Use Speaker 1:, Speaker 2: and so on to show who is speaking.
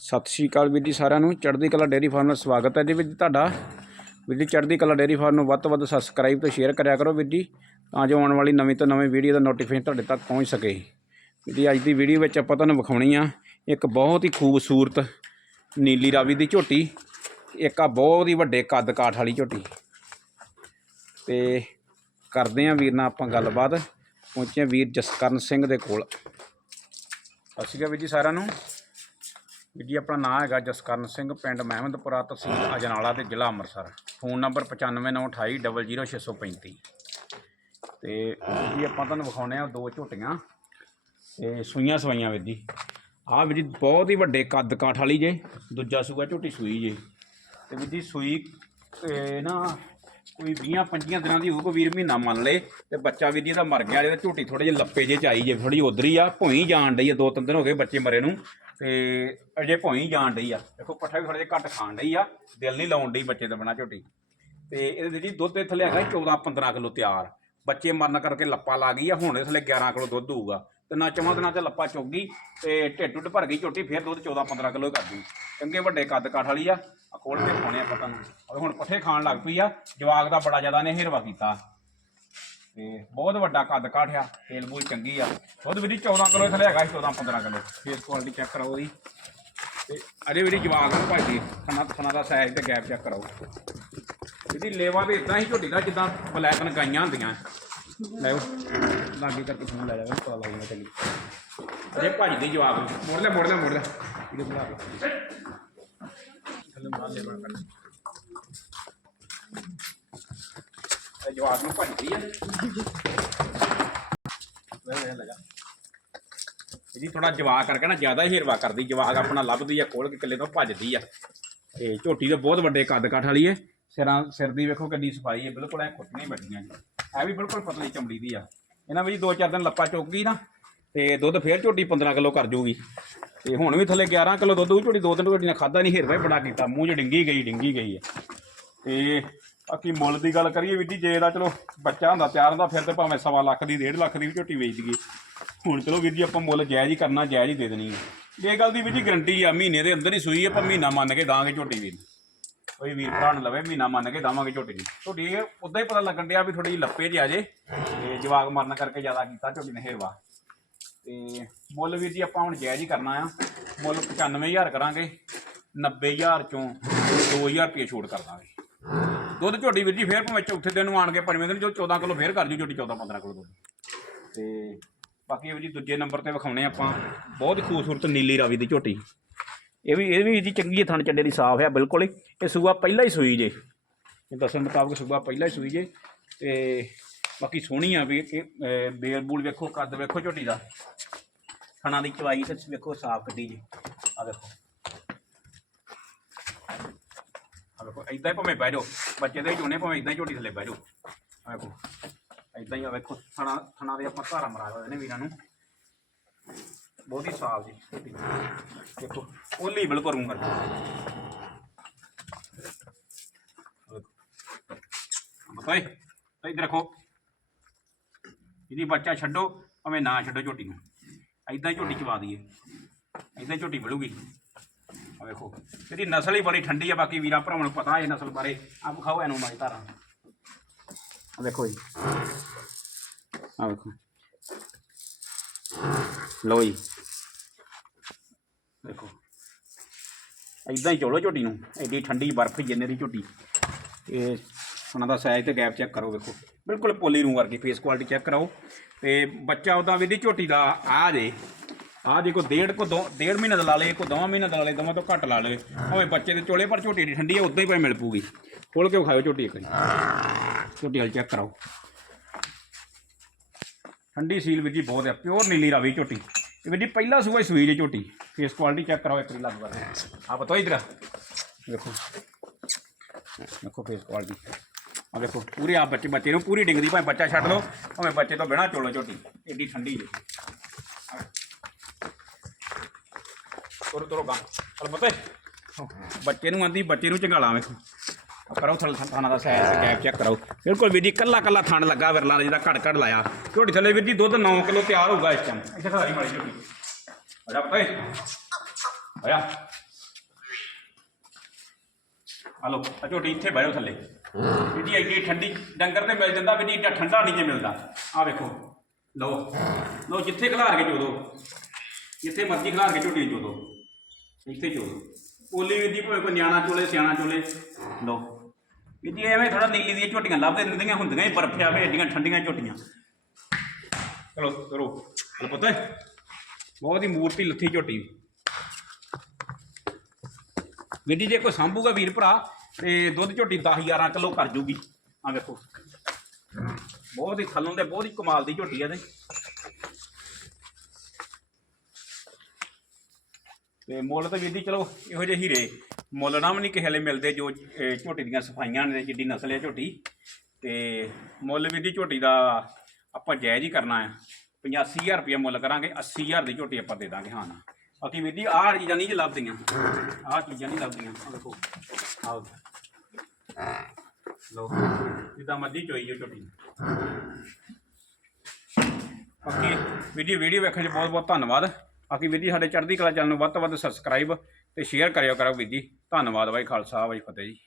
Speaker 1: ਸਤਿ ਸ਼੍ਰੀ ਅਕਾਲ ਵੀਰ ਜੀ ਸਾਰਿਆਂ ਨੂੰ। ਚੜ੍ਹਦੀ ਕਲਾ ਡੇਅਰੀ ਫਾਰਮ ਵਿੱਚ ਸਵਾਗਤ ਹੈ ਜੀ ਵੀਰ ਜੀ ਤੁਹਾਡਾ। ਵੀਰ ਜੀ ਚੜ੍ਹਦੀ ਕਲਾ ਡੇਅਰੀ ਫਾਰਮ ਨੂੰ ਵੱਧ ਤੋਂ ਵੱਧ ਸਬਸਕ੍ਰਾਈਬ ਤੇ ਸ਼ੇਅਰ ਕਰਿਆ ਕਰੋ ਵੀਰ ਜੀ, ਤਾਂ ਜੋ ਆਉਣ ਵਾਲੀ ਨਵੀਂ ਤੋਂ ਨਵੀਂ ਵੀਡੀਓ ਦਾ ਨੋਟੀਫਿਕੇਸ਼ਨ ਤੁਹਾਡੇ ਤੱਕ ਪਹੁੰਚ ਸਕੇ। ਵੀਰ ਜੀ, ਅੱਜ ਦੀ ਵੀਡੀਓ ਵਿੱਚ ਆਪਾਂ ਤੁਹਾਨੂੰ ਵਿਖਾਉਣੀ ਆ ਇੱਕ ਬਹੁਤ ਹੀ ਖੂਬਸੂਰਤ ਨੀਲੀ ਰਾਵੀ ਦੀ ਝੋਟੀ, ਇੱਕ ਆ ਬਹੁਤ ਹੀ ਵੱਡੇ ਕੱਦ ਕਾਠ ਵਾਲੀ ਝੋਟੀ। ਤੇ ਕਰਦੇ ਆ ਵੀਰ ਨਾਲ ਆਪਾਂ ਗੱਲਬਾਤ। ਪਹੁੰਚੇ ਹਾਂ ਵੀਰ ਜਸਕਰਨ ਸਿੰਘ ਦੇ ਕੋਲ। ਸਤਿ ਸ਼੍ਰੀ ਅਕਾਲ ਵੀਰ ਜੀ ਸਾਰਿਆਂ ਨੂੰ। ਵੀਰ ਜੀ ਆਪਣਾ ਨਾਮ ਹੈਗਾ ਜਸਕਰਨ ਸਿੰਘ, ਪਿੰਡ ਮਹਿਮਦਪੁਰਾ ਤਹਿਸੀਲ ਅਜਨਾਲਾ ਤੇ ਜ਼ਿਲ੍ਹਾ ਅੰਮ੍ਰਿਤਸਰ। ਫੋਨ ਨੰਬਰ 9598200635 ਤੇ ਵੀਰ ਜੀ ਆਪਾਂ ਤੁਹਾਨੂੰ ਵਿਖਾਉਣੇ ਆ ਦੋ ਝੋਟੀਆਂ ਤੇ ਸੂਈਆਂ ਸਵਾਈਆਂ ਵੀਰ ਜੀ। ਆਹ ਵੀਰ ਜੀ ਬਹੁਤ ਹੀ ਵੱਡੇ ਕੱਦ ਕਾਠ ਵਾਲੀ ਜੇ, ਦੂਜਾ ਸੂਆ ਝੋਟੀ ਸੂਈ ਜੇ। ਤੇ ਵੀਰ ਜੀ ਸੂਈ ਨਾ ਕੋਈ 20 25 ਦਿਨਾਂ ਦੀ ਹੋਊ ਕੋਈ ਵੀਰ ਮਹੀਨਾ ਮੰਨ ਲਏ, ਤੇ ਬੱਚਾ ਵੀਰ ਜੀ ਦਾ ਮਰ ਗਿਆ ਜੇ ਝੋਟੀ ਥੋੜੇ ਜਿਹੇ ਲੱਪੇ ਜੇ ਚ ਆਈ ਜੇ ਥੋੜੀ ਉਧਰ ਹੀ ਆ, ਭੋਈ ਜਾਣ ਡਈ ਆ, ਦੋ ਤਿੰਨ ਦਿਨ ਹੋ ਗਏ ਬੱਚੇ ਮਰੇ ਨੂੰ। ਤੇ ਅਜੇ ਭੋਈ ਜਾਣ ਡਈ ਆ। ਦੇਖੋ, ਪੱਠਾ ਵੀ ਥੋੜੇ ਜਿਹਾ ਘੱਟ ਖਾਣ ਡਈ ਆ। ਦਿਲ ਨਹੀਂ ਲਾਉਣ ਡਈ ਬੱਚੇ ਤੋਂ ਬਿਨਾ ਝੋਟੀ। ਤੇ ਇਹਦੇ ਜੀ ਦੁੱਧ ਦੇ ਥੱਲੇ ਹੈਗਾ 14 15 ਕਿਲੋ ਤਿਆਰ। ਬੱਚੇ ਮਰਨ ਕਰਕੇ ਲੱਪਾ ਲਾ ਗਈ ਆ, ਹੁਣ ਇਹ ਥੱਲੇ 11 ਕਿਲੋ ਦੁੱਧ ਹੋਊਗਾ। ਤੇ ਨਾ ਚਵਾਂ ਦਿਨਾਂ ਤੇ ਲੱਪਾ ਚੁੱਕ ਗਈ ਤੇ ਢਿੱਡ ਢੁੱਡ ਭਰ ਗਈ ਝੋਟੀ, ਫਿਰ ਦੁੱਧ 14 15 ਕਿਲੋ ਗਈ ਚੰਗੇ ਵੱਡੇ ਕੱਦ ਕਾਠ ਵਾਲੀ ਆ ਆ ਖੋਲ ਕੇ ਪਾਉਣੇ ਆ ਤੁਹਾਨੂੰ। ਉਹ ਹੁਣ ਪੱਠੇ ਖਾਣ ਲੱਗ ਪਈ ਆ ਜਵਾਗ ਦਾ ਬੜਾ ਜ਼ਿਆਦਾ ਨੇ ਹੇਰਵਾ ਕੀਤਾ। ਤੇ ਬਹੁਤ ਵੱਡਾ ਕੱਦ ਕਾਠਿਆ, ਤੇਲ ਬੂਲ ਚੰਗੀ ਆ। ਦੁੱਧ ਵੀ 14 ਕਿਲੋ ਥੱਲੇ ਹੈਗਾ 14 15 ਕਿਲੋ। ਫੇਸ ਕੁਆਲਿਟੀ ਚੈੱਕ ਕਰਾਓ ਉਹਦੀ ਤੇ ਅਜੇ ਵੀ ਜਵਾਗ ਨੂੰ ਭਾਜੀ ਖਾਣਾ ਖਾਣਾ ਦਾ ਸਾਈਜ਼ ਤੇ ਗੈਪ ਚੈੱਕ ਕਰਾਓ। ਇਹਦੀ ਲੇਵਾ ਵੀ ਇਦਾਂ ਹੀ ਝੋਟੀ ਦਾ ਜਿੱਦਾਂ ਬਲੈਕਨ ਗਾਈਆਂ ਹੁੰਦੀਆਂ। ਲੈ ਲਾਗੇ ਕਰਕੇ ਫੋਨ ਲੈ ਜਾਵੇ ਪਤਾ ਲੱਗ ਜਾਣਾ ਚੰਗੀ ਅਜੇ ਭਾਜੀ ਦੀ ਜਵਾਬ ਮੋੜ ਲੈ ਮੋੜ ਲੈ ਮੋੜ ਲੈ। ਇਹਦੇ ਬੁਲਾ ਲੈ ਥੱਲੇ ਮਾਰ ਲੈ ਬਣਾ ਕਰ ਇਹ ਜਵਾਬ ਨੂੰ ਭੱਜਦੀ ਆ ਲੈ ਲੈ ਇਹਦੀ ਥੋੜਾ ਜਵਾਕ ਕਰਕੇ ਨਾ ਜ਼ਿਆਦਾ ਹੀ ਹਿਰਵਾ ਕਰਦੀ ਜਵਾਕ ਆਪਣਾ ਲੱਭਦੀ ਆ ਖੋਲ ਕੇ ਕਿੱਲੇ ਤੋਂ ਭੱਜਦੀ ਆ ਤੇ ਝੋਟੀ ਦੇ ਬਹੁਤ ਵੱਡੇ ਕੱਦ ਕਾਠ ਵਾਲੀ ਹੈ ਸਿਰਾਂ ਸਿਰ ਦੀ ਵੇਖੋ ਕਿੰਨੀ ਸਫ਼ਾਈ ਹੈ ਬਿਲਕੁਲ ਐ ਖੁੱਟ ਨਹੀਂ ਬੈਠੀਆਂ ਜੀ ਇਹ ਵੀ ਬਿਲਕੁਲ ਪਤਲੀ ਚਮੜੀ ਦੀ ਆ ਇਹਨਾਂ ਵਿੱਚ ਦੋ ਚਾਰ ਦਿਨ ਲੱਪਾ ਚੁੱਕ ਗਈ ਨਾ ਤੇ ਦੁੱਧ ਫੇਰ ਝੋਟੀ 15 ਕਿਲੋ ਕਰ ਜੂਗੀ ਤੇ ਹੁਣ ਵੀ ਥੱਲੇ 11 ਕਿਲੋ ਦੁੱਧ ਉਹ ਝੋਟੀ ਦੋ ਤਿੰਨ ਝੋਟੀ ਨੇ ਖਾਦਾ ਨਹੀਂ ਹੇਰਵਾ ਬੜਾ ਕੀਤਾ ਮੂੰਹ 'ਚ ਡਿੰਗੀ ਗਈ ਡਿੰਗੀ ਗਈ ਹੈ ਤੇ ਬਾਕੀ ਮੁੱਲ ਦੀ ਗੱਲ ਕਰੀਏ ਵੀਰ ਜੀ, ਜੇ ਇਹਦਾ ਚਲੋ ਬੱਚਾ ਹੁੰਦਾ, ਤਿਆਰ ਹੁੰਦਾ, ਫਿਰ ਤੇ ਭਾਵੇਂ ਸਵਾ ਲੱਖ ਦੀ 1.5 ਲੱਖ ਦੀ ਵੀ ਝੋਟੀ ਵੇਚ ਦਈਏ। ਹੁਣ ਚਲੋ ਵੀਰ ਜੀ, ਆਪਾਂ ਮੁੱਲ ਜਾਇਜ਼ ਹੀ ਕਰਨਾ, ਜਾਇਜ਼ ਹੀ ਦੇ ਦੇਣੀ ਹੈ। ਇਹ ਗੱਲ ਦੀ ਵੀਰ ਜੀ ਗਰੰਟੀ ਆ, ਮਹੀਨੇ ਦੇ ਅੰਦਰ ਹੀ ਸੂਈ ਆਪਾਂ ਮਹੀਨਾ ਮੰਨ ਕੇ ਦਾਂਗੇ ਝੋਟੀ ਵੀਰ ਕੋਈ ਵੀਰ ਭਰਾ ਨੂੰ ਲਵੇ, ਮਹੀਨਾ ਮੰਨ ਕੇ ਦਾਵਾਂਗੇ ਝੋਟੀ ਦੀ ਝੋਟੀ ਉਦਾਂ ਹੀ ਪਤਾ ਲੱਗਣ ਡਿਆ ਵੀ ਥੋੜੀ ਜਿਹੀ ਲੱਪੇ 'ਚ ਆ ਜੇ, ਤੇ ਜਵਾਗ ਮਰਨ ਕਰਕੇ ਜ਼ਿਆਦਾ ਕੀਤਾ ਝੋਟੀ ਨੇ ਹੇਰਵਾ। ਤੇ ਮੁੱਲ ਵੀਰ ਜੀ, ਆਪਾਂ ਹੁਣ ਜਾਇਜ਼ ਹੀ ਕਰਨਾ ਆ। ਮੁੱਲ 95000 ਕਰਾਂਗੇ 90000 ਚੋਂ 2000 ਰੁਪਏ ਛੋਟ ਕਰ ਦਾਂਗੇ। ਦੁੱਧ ਝੋਟੀ ਵੀਰ ਜੀ ਫੇਰ ਭਾਵੇਂ ਚੌਥੇ ਦਿਨ ਨੂੰ ਆਣ ਕੇ ਪੰਜਵੇਂ ਦਿਨ ਜੋ 14 ਕਿਲੋ ਫੇਰ ਕਰ ਜੂ ਝੋਟੀ 14 15 ਕਿਲੋ ਦੁੱਧ। ਤੇ ਬਾਕੀ ਵੀਰ ਜੀ ਦੂਜੇ ਨੰਬਰ ਤੇ ਵਿਖਾਉਣੇ ਆਪਾਂ ਬਹੁਤ ਹੀ ਖੂਬਸੂਰਤ ਨੀਲੀ ਰਾਵੀ ਦੀ ਝੋਟੀ। ਇਹ ਵੀ ਇਹ ਵੀ ਜੀ ਚੰਗੀ ਹੈ ਥਣ ਚੱਡੇ ਦੀ ਸਾਫ਼ ਹੈ ਬਿਲਕੁਲ ਹੀ। ਇਹ ਸੂਆ ਪਹਿਲਾਂ ਹੀ ਸੂਈ ਜੇ। ਇਹ ਦੱਸਣ ਮੁਤਾਬਕ ਸੂਆ ਪਹਿਲਾਂ ਹੀ ਸੂਈ ਜੇ। ਤੇ ਬਾਕੀ ਸੋਹਣੀ ਆ ਵੀ ਕਿ ਅਹ, ਬੇਲ ਬੂਲ ਵੇਖੋ ਕੱਦ ਵੇਖੋ ਝੋਟੀ ਦਾ। ਥਣਾ ਦੀ ਚਵਾਈ ਤੇ ਵੇਖੋ ਸਾਫ਼ ਕੱਢੀ ਜੇ। ਆ ਦੇਖੋ ਆ ਵੇਖੋ। ਇਦਾਂ ਹੀ ਭਾਵੇਂ ਬਹਿ ਜਾਓ ਬੱਚੇ ਦੇ ਜੂਨੇ ਭਾਵੇਂ ਇਦਾਂ ਹੀ ਝੋਟੀ ਥੱਲੇ ਬਹਿ ਜਾਓ ਆ ਵੇਖੋ ਇਦਾਂ ਹੀ ਆ ਵੇਖੋ ਥਣਾ ਥਣਾ ਦੇ ਆਪਾਂ ਧਾਰਾ ਮਰਾ ਦਿੰਦੇ ਨੇ ਵੀਰਾਂ ਨੂੰ ਬਹੁਤ ਹੀ ਸਾਫ਼ ਜੀ ਝੋਟੀ ਦੇਖੋ ਓਲੀ ਬਿਲਕੁਲ ਰੂੰ ਕਰਕੇ ਬਤਾਏ ਇੱਧਰ ਰੱਖੋ ਇਹਦੀ ਬੱਚਾ ਛੱਡੋ ਭਾਵੇਂ ਨਾ ਛੱਡੋ ਝੋਟੀ ਨੂੰ ਐਦਾਂ ਹੀ ਝੋਟੀ ਚਵਾ ਦਈਏ ਐਦਾਂ ਹੀ ਝੋਟੀ ਮਿਲੂਗੀ ਵੇਖੋ। ਇਹਦੀ ਨਸਲ ਹੀ ਬੜੀ ਠੰਡੀ ਆ, ਬਾਕੀ ਵੀਰਾਂ ਭਰਾਵਾਂ ਨੂੰ ਪਤਾ ਇਹ ਨਸਲ ਬਾਰੇ। ਆ ਵਿਖਾਓ ਇਹਨੂੰ ਮਾਈ ਧਾਰਾਂ। ਆ ਵੇਖੋ ਜੀ। ਆ ਵੇਖੋ। ਲਓ ਜੀ। ਦੇਖੋ ਇਦਾਂ ਹੀ ਚੋਲੋ ਝੋਟੀ ਨੂੰ। ਐਡੀ ਠੰਡੀ ਬਰਫ਼ ਜਿੰਨੇ ਦੀ ਝੋਟੀ। ਇਹ ਉਹਨਾਂ ਦਾ ਸਾਈਜ਼ ਤੇ ਗੈਪ ਚੈੱਕ ਕਰੋ ਵੇਖੋ। ਬਿਲਕੁਲ ਪੋਲੀ ਰੂੰ ਵਰਗੀ ਫੇਸ ਕੁਆਲਿਟੀ ਚੈੱਕ ਕਰਾਓ। ਤੇ ਬੱਚਾ ਉਹਦਾ ਵੀ ਦੀ ਝੋਟੀ ਦਾ ਆ ਜੇ। ਆ ਜੇ ਕੋ ਡੇਢ ਕੋ ਦੋ ਡੇਢ ਮਹੀਨੇ ਦਾ ਲਾ ਲੇ ਕੋ ਦੋ ਮਹੀਨੇ ਦਾ ਲਾ ਲੇ ਦੋਵਾਂ ਤੋਂ ਘੱਟ ਲਾ ਲੇ ਭਾਵੇਂ ਬੱਚੇ ਦੇ ਚੋਲੇ, ਪਰ ਝੋਟੀ ਦੀ ਠੰਡੀ ਆ, ਉਦਾਂ ਹੀ ਭਾਵੇਂ ਮਿਲ ਪੂਗੀ ਖੋਲ ਕੇ ਖਾਓ ਝੋਟੀ ਇੱਕ ਝੋਟੀ ਵਾਲ ਚੈੱਕ ਕਰਾਓ। ਠੰਡੀ ਸੀਲ ਵੀਰ ਜੀ ਬਹੁਤ ਆ ਪਿਓਰ ਨੀਲੀ ਰਾਵੀ ਝੋਟੀ। ਇਹ ਵੀਰ ਜੀ ਪਹਿਲਾ ਸੂਆ ਹੀ ਸੂਈ ਜੇ ਝੋਟੀ। ਫੇਸ ਕੁਆਲਿਟੀ ਚੈੱਕ ਕਰਾਓ ਇੱਕ ਵਾਰੀ ਲੱਗ ਬਾਰ ਆ ਬਤਾਓ ਇਧਰ ਦੇਖੋ। ਦੇਖੋ ਫੇਸ ਕੁਆਲਿਟੀ ਆ ਦੇਖੋ, ਪੂਰੇ ਆ ਬੱਚੇ ਬੱਚੇ ਨੂੰ ਪੂਰੀ ਡਿੰਗਦੀ, ਭਾਵੇਂ ਬੱਚਾ ਛੱਡ ਲਓ, ਭਾਵੇਂ ਬੱਚੇ ਤੋਂ ਬਿਨਾ ਚੋਲੋ ਝੋਟੀ। ਏਡੀ ਠੰਡੀ ਜੇ। ਤੁਰ ਤੁਰੋ ਗਾ। ਚਲ ਬਤੇ ਬੱਚੇ ਨੂੰ ਆਂਦੀ, ਬੱਚੇ ਨੂੰ ਝੰਗਾਲਾ ਵੇਖੋ ਕਰੋ ਥਲ ਥਾਣਾ ਦਾ ਸਾਈਜ਼ ਤੇ ਚੈੱਕ ਕਰੋ। ਬਿਲਕੁਲ ਵੀਰ ਜੀ ਕੱਲਾ ਕੱਲਾ ਥਣ ਲੱਗਾ ਵਿਰਲਾ ਜਿਹਦਾ ਘੜ ਘੜ ਲਾਇਆ। ਝੋਟੀ ਥੱਲੇ ਵੀਰ ਜੀ, ਦੁੱਧ 9 ਕਿਲੋ ਤਿਆਰ ਹੋਊਗਾ ਇਸ ਟਾਈਮ ਇੱਥੇ ਖੜੀ ਮਾਰੀ ਝੋਟੀ। ਆਜਾ ਪਤੇ ਆਇਆ ਆ ਆ ਝੋਟੀ ਇੱਥੇ ਬਹਿਓ ਥੱਲੇ। ਇਹਦੀ ਐਡੀ ਠੰਡੀ ਡੰਗਰ ਤੇ ਮਿਲ ਜਾਂਦਾ ਵੀ ਏਡਾ ਠੰਡਾ ਨਹੀਂ ਜੇ ਮਿਲਦਾ। ਆ ਵੇਖੋ। ਲਓ। ਲਓ, ਜਿੱਥੇ ਖਿਲਾਰ ਕੇ ਚੋਦੋ ਜਿੱਥੇ ਮਰਜ਼ੀ ਖਿਲਾਰ ਕੇ ਝੋਟੀ ਚੋਦੋ ਇੱਥੇ ਚੋਦੋ ਪੋਲੀ ਵੀ ਭਾਵੇਂ ਕੋਈ ਨਿਆਣਾ ਚੋਲੇ, ਸਿਆਣਾ ਚੋਲੇ। ਲਓ। ਇਹਦੀ ਐਵੇਂ ਥੋੜਾ ਨੀਲੀ ਦੀਆਂ ਝੋਟੀਆਂ ਲੱਭ ਦਿੰਦੀਆਂ ਹੁੰਦੀਆਂ ਹੀ ਬਰਫ਼ ਆਵੇ ਏਡੀਆਂ ਠੰਡੀਆਂ ਝੋਟੀਆਂ। ਚਲੋ, ਕਰੋ। ਹਲ ਪਤਾ। ਬਹੁਤ ਹੀ ਮੂਰਤੀ ਲੱਥੀ ਝੋਟੀ। ਵੀਰ ਜੇ ਕੋਈ ਸੰਭੂਗਾ ਵੀਰ ਭਰਾ, ਤੇ ਦੁੱਧ ਝੋਟੀ 10 11 ਕਿਲੋ ਕਰ ਜੂਗੀ। ਆ ਵੇਖੋ। ਬਹੁਤ ਹੀ ਥੱਲੋਂ ਦੇ, ਬਹੁਤ ਹੀ ਕਮਾਲ ਦੀ ਝੋਟੀ ਆ ਤੇ ਤੇ ਮੁੱਲ ਤਾਂ ਵੀਰ ਜੀ ਚਲੋ ਇਹੋ ਜਿਹੇ ਹੀਰੇ। ਮੁੱਲ ਨਾ ਵੀ ਨਹੀਂ ਕਿਸੇ ਲਈ ਮਿਲਦੇ ਜੋ ਇਹ ਝੋਟੀ ਦੀਆਂ ਸਫਾਈਆਂ ਨੇ, ਜਿੱਡੀ ਨਸਲ ਹੈ ਝੋਟੀ। ਤੇ ਮੁੱਲ ਵੀਰ ਦੀ ਝੋਟੀ ਦਾ ਆਪਾਂ ਜਾਇਜ਼ ਹੀ ਕਰਨਾ ਹੈ। 85000 ਰੁਪਏ ਮੁੱਲ ਕਰਾਂਗੇ 80000 ਦੀ ਝੋਟੀ ਆਪਾਂ ਦੇ ਦਾਂਗੇ, ਹਾਂ ਨਾ। ਬਾਕੀ ਵੀਰ ਜੀ ਆਹ ਚੀਜ਼ਾਂ ਨਹੀਂ ਜੀ ਲੱਭਦੀਆਂ। ਆਹ ਚੀਜ਼ਾਂ ਨਹੀਂ ਲੱਭਦੀਆਂ। ਆਹ ਦੇਖੋ। ਆਓ ਲੋ ਜਿੱਦਾਂ ਮਰਜ਼ੀ ਚੋਈ ਜੋ ਝੋਟੀ। ਬਾਕੀ ਵੀਡੀਓ ਵੀਡੀਓ ਵੇਖਣ 'ਚ ਬਹੁਤ ਬਹੁਤ ਧੰਨਵਾਦ। ਬਾਕੀ ਵੀਰ ਜੀ, ਸਾਡੇ ਚੜ੍ਹਦੀ ਕਲਾ ਚੈਨਲ ਨੂੰ ਵੱਧ ਤੋਂ ਵੱਧ ਸਬਸਕ੍ਰਾਈਬ ਤੇ ਸ਼ੇਅਰ ਕਰਿਓ ਕਰੋ ਵੀਰ ਜੀ। ਧੰਨਵਾਦ ਬਾਈ, ਖਾਲਸਾ ਬਾਈ ਫਤਿਹ ਜੀ।